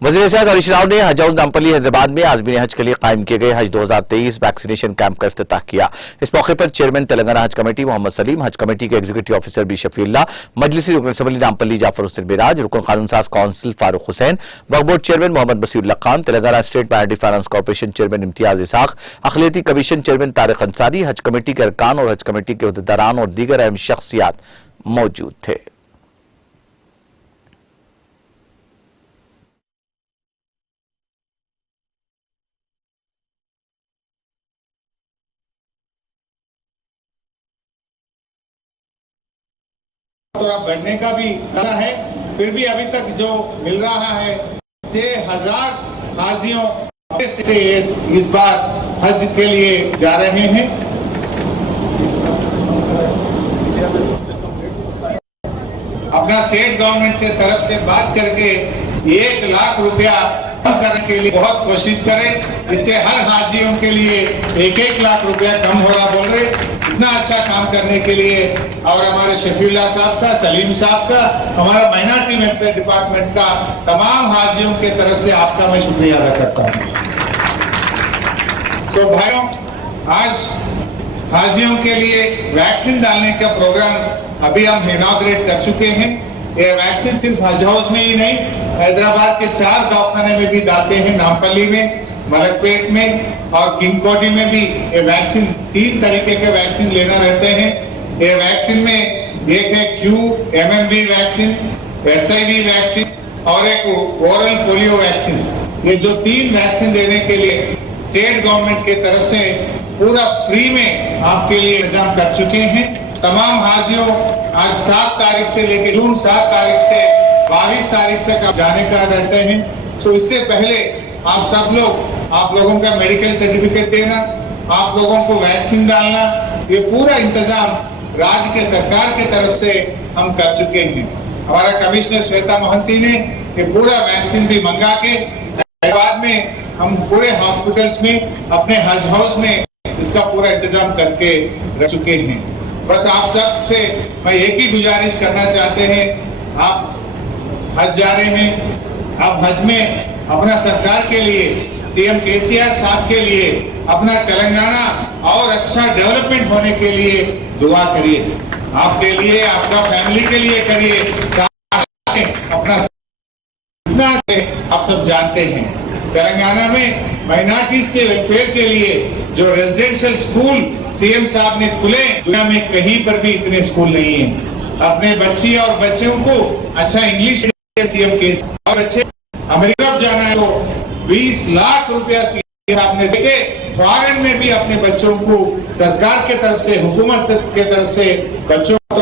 वज़ीर शहद हरीश राव ने हज हाउस नामपल्ली हैदराबाद में आज़मीन हज के लिए कायम किए गए हज 2023 वैक्सीनेशन कैंप का इफ्तिताह किया। इस मौके पर चेयरमैन तेलंगाना हज कमेटी मोहम्मद सलीम, हज कमेटी के एग्जीक्यूटिव ऑफिसर बी शफीउल्लाह, मजलिसी रुकन असम्बली नामपल्ली जाफर हुसैन मिराज, रुकन कानून साज काउंसिल फारूक हुसैन, वक्फ board chairman Mohammed Basheerullah Khan, Telangana state minority finance corporation chairman Imtiaz Ishaq, अखिलती commission chairman Tariq Ansari, Haj committee के अरकान और हज कमेटी के उहदेदारान और दीगर अहम शख्सियात मौजूद थे। थोड़ा बढ़ने का भी पता है, फिर भी अभी तक जो मिल रहा है 6,000 हाजियों से इस बार हज के लिए जा रहे हैं। अपना स्टेट गवर्नमेंट से तरफ से बात करके 1 लाख रुपया कम करने के लिए बहुत कोशिश करें। इससे हर हाजियों के लिए 1-1 लाख रुपया कम हो रहा बोल रहे। इतना अच्छा काम करने के लिए और हमारे शफीउल्लाह साहब का, सलीम साहब का, हमारा माइनॉरिटी वेलफेयर डिपार्टमेंट का, तमाम हाजियों के तरफ से आपका मैं शुक्रिया अदा करता हूँ। सो भाइयों, आज हाजियों के लिए वैक्सीन डालने का प्रोग्राम अभी हम इनॉग्रेट कर चुके हैं। ये वैक्सीन सिर्फ हज हाउस में ही नहीं, हैदराबाद के 4 दवाखाने में भी डालते हैं, नामपल्ली में, मलकपेट में और किंगकोटी में भी। ये वैक्सीन 3 तरीके के वैक्सीन लेना रहते हैं। ये वैक्सीन में एक है QMMV वैक्सीन, SIV वैक्सीन और एक ओरल पोलियो वैक्सीन। ये जो 3 वैक्सीन देने के लिए स्टेट गवर्नमेंट की तरफ से पूरा फ्री में आपके लिए इंतजाम कर चुके हैं। तमाम हाजियों आज 7 तारीख से लेकर जून 7 तारीख से 22 तारीख से जाने का रहते हैं। तो इससे पहले आप सब लोग, आप लोगों का मेडिकल सर्टिफिकेट देना, आप लोगों को वैक्सीन डालना, ये पूरा इंतजाम राज्य के सरकार की तरफ से हम कर चुके हैं। हमारा कमिश्नर श्वेता मोहंती ने ये पूरा वैक्सीन भी मंगा के हैदराबाद में हम पूरे हॉस्पिटल्स में, अपने हज हाउस में इसका पूरा इंतजाम करके रख चुके हैं। बस आप सब से मैं एक ही गुजारिश करना चाहते हैं, आप हज जा रहे हैं, आप हज में अपना सरकार के लिए, सीएम केसीआर साहब के लिए, अपना तेलंगाना और अच्छा डेवलपमेंट होने के लिए दुआ करिए। आपके लिए, आपका फैमिली के लिए करिए, अपना आप सब जानते हैं तेलंगाना में माइनॉरिटीज के वेलफेयर के लिए जो रेजिडेंशियल स्कूल सीएम साहब ने खुले, दुनिया में कहीं पर भी इतने स्कूल नहीं है। अपने बच्ची और बच्चों को अच्छा इंग्लिश सीएम के, और बच्चे अमेरिका जाना है तो 20 लाख रुपया आपने देके फॉरेन में भी अपने बच्चों को सरकार के तरफ से, हुकूमत के तरफ से बच्चों को